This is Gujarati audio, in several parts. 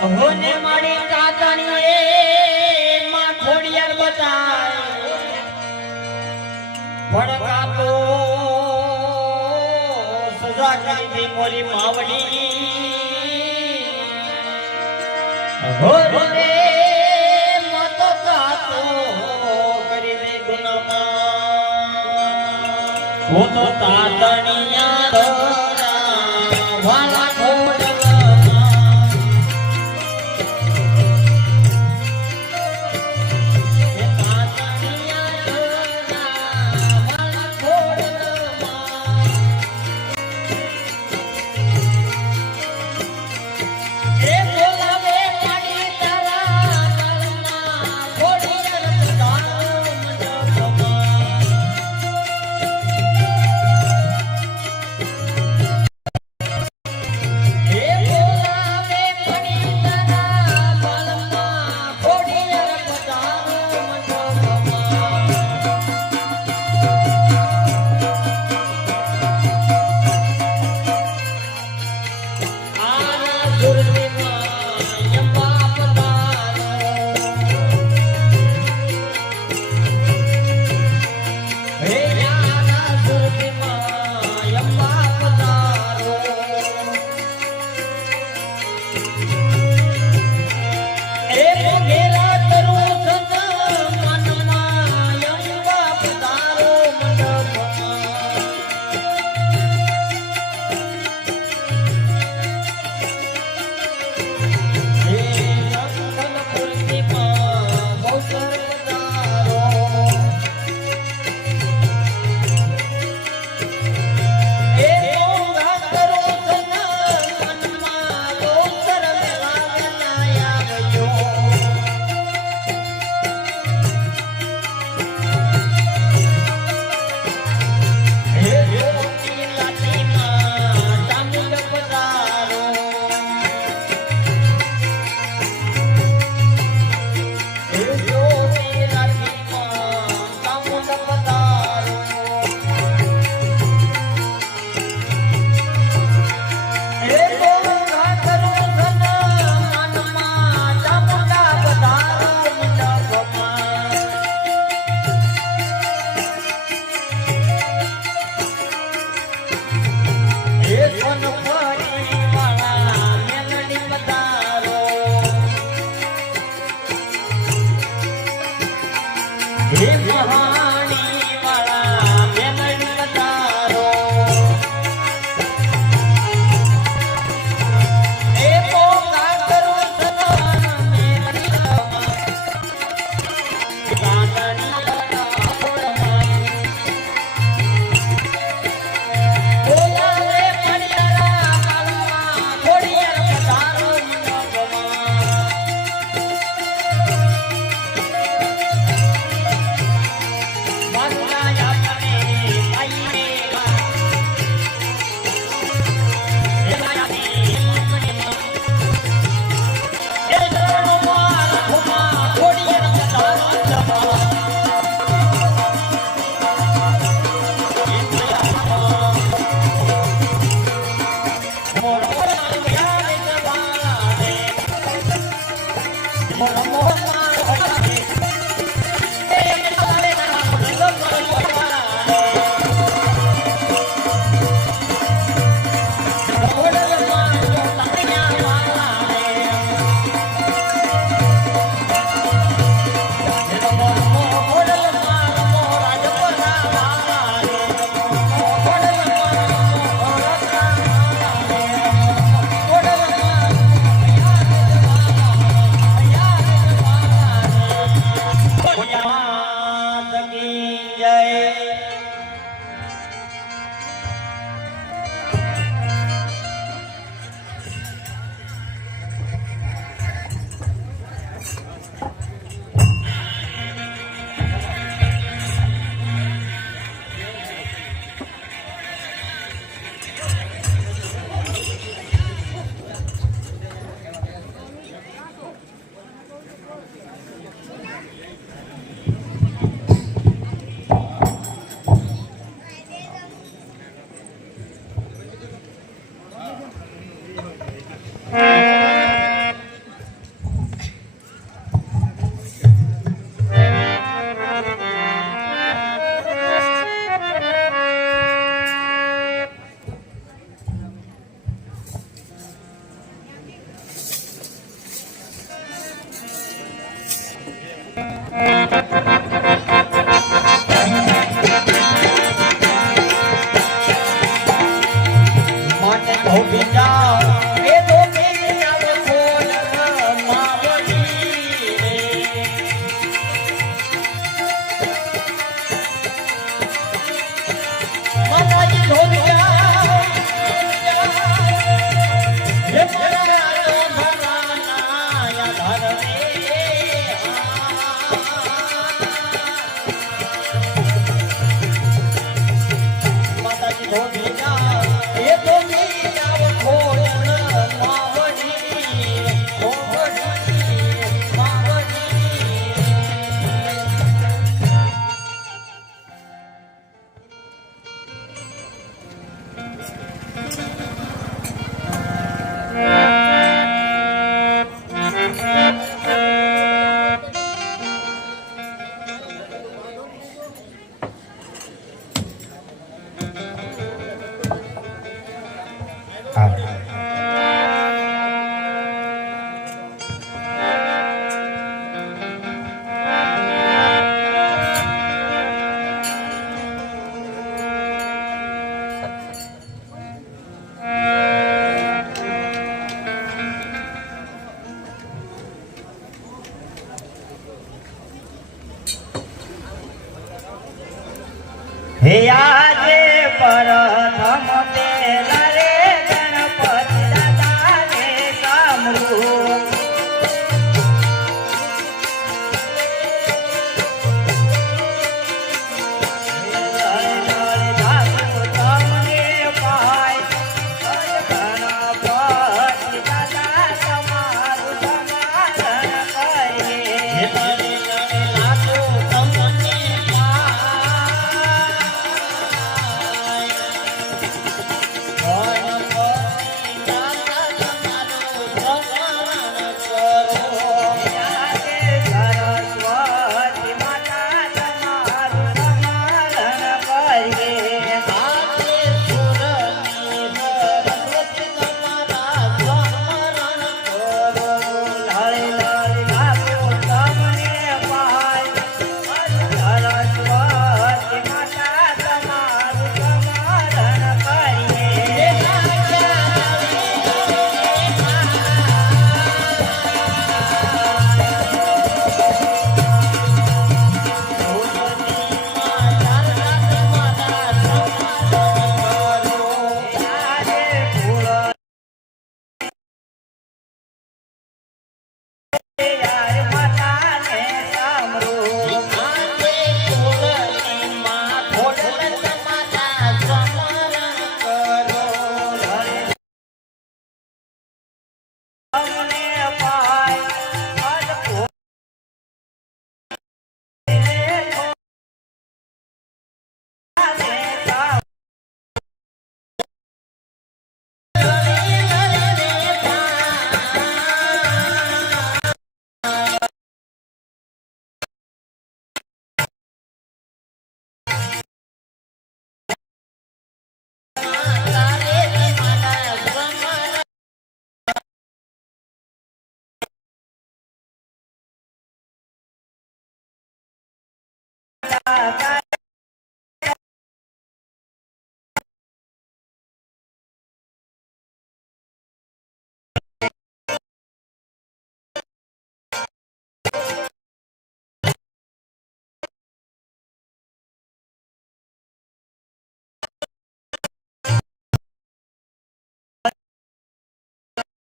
હોને મારી ચાતણીએ માં ખોડિયાર બતાય. ભડકાતો સજા કરી દે મોરી માવડી. હો રે તો તાતણીયા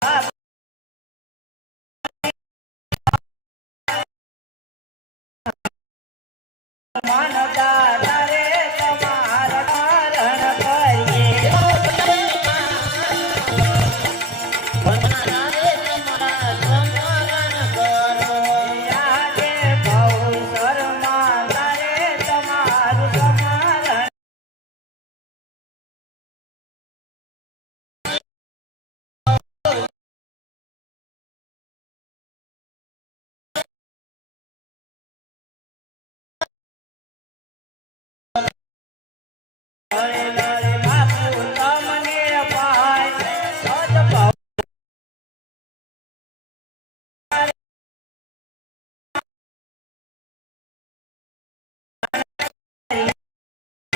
Ah. ಮಾನದಾರ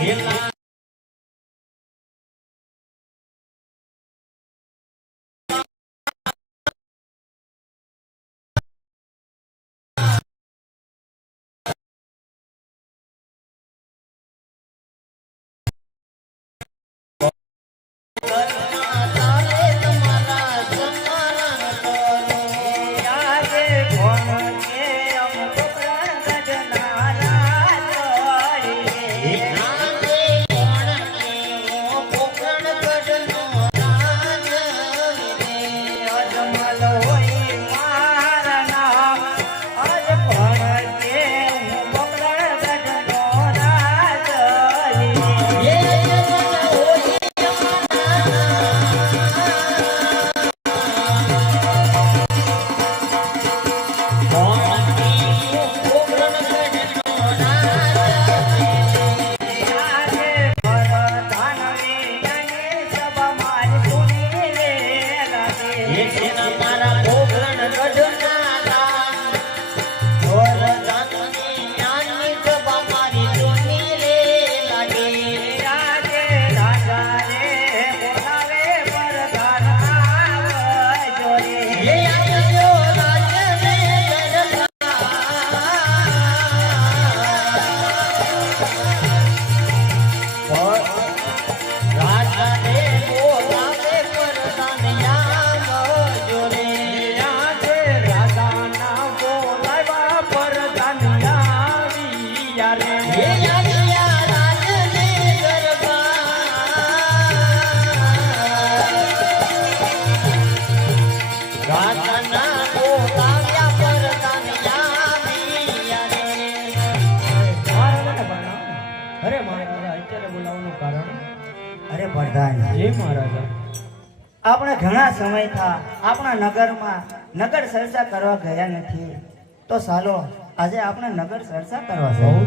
எல்லாம் આપણે ઘણા સમય થા આપણા નગરમાં નગર સરસા કરવા ગયા નથી. તો ચાલો આજે આપણે નગર સરસા કરવા બહુ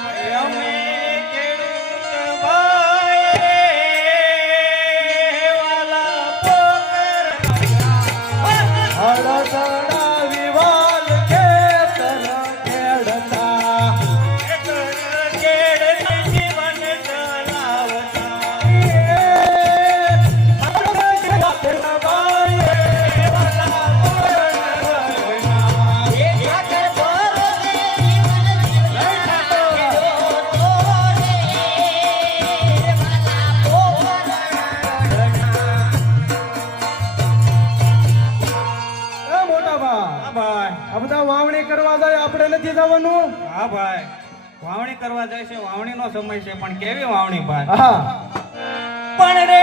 કરવા જાય છે વાવણી નો સમય છે પણ કેવી વાવણી ભાઈ? પણ રે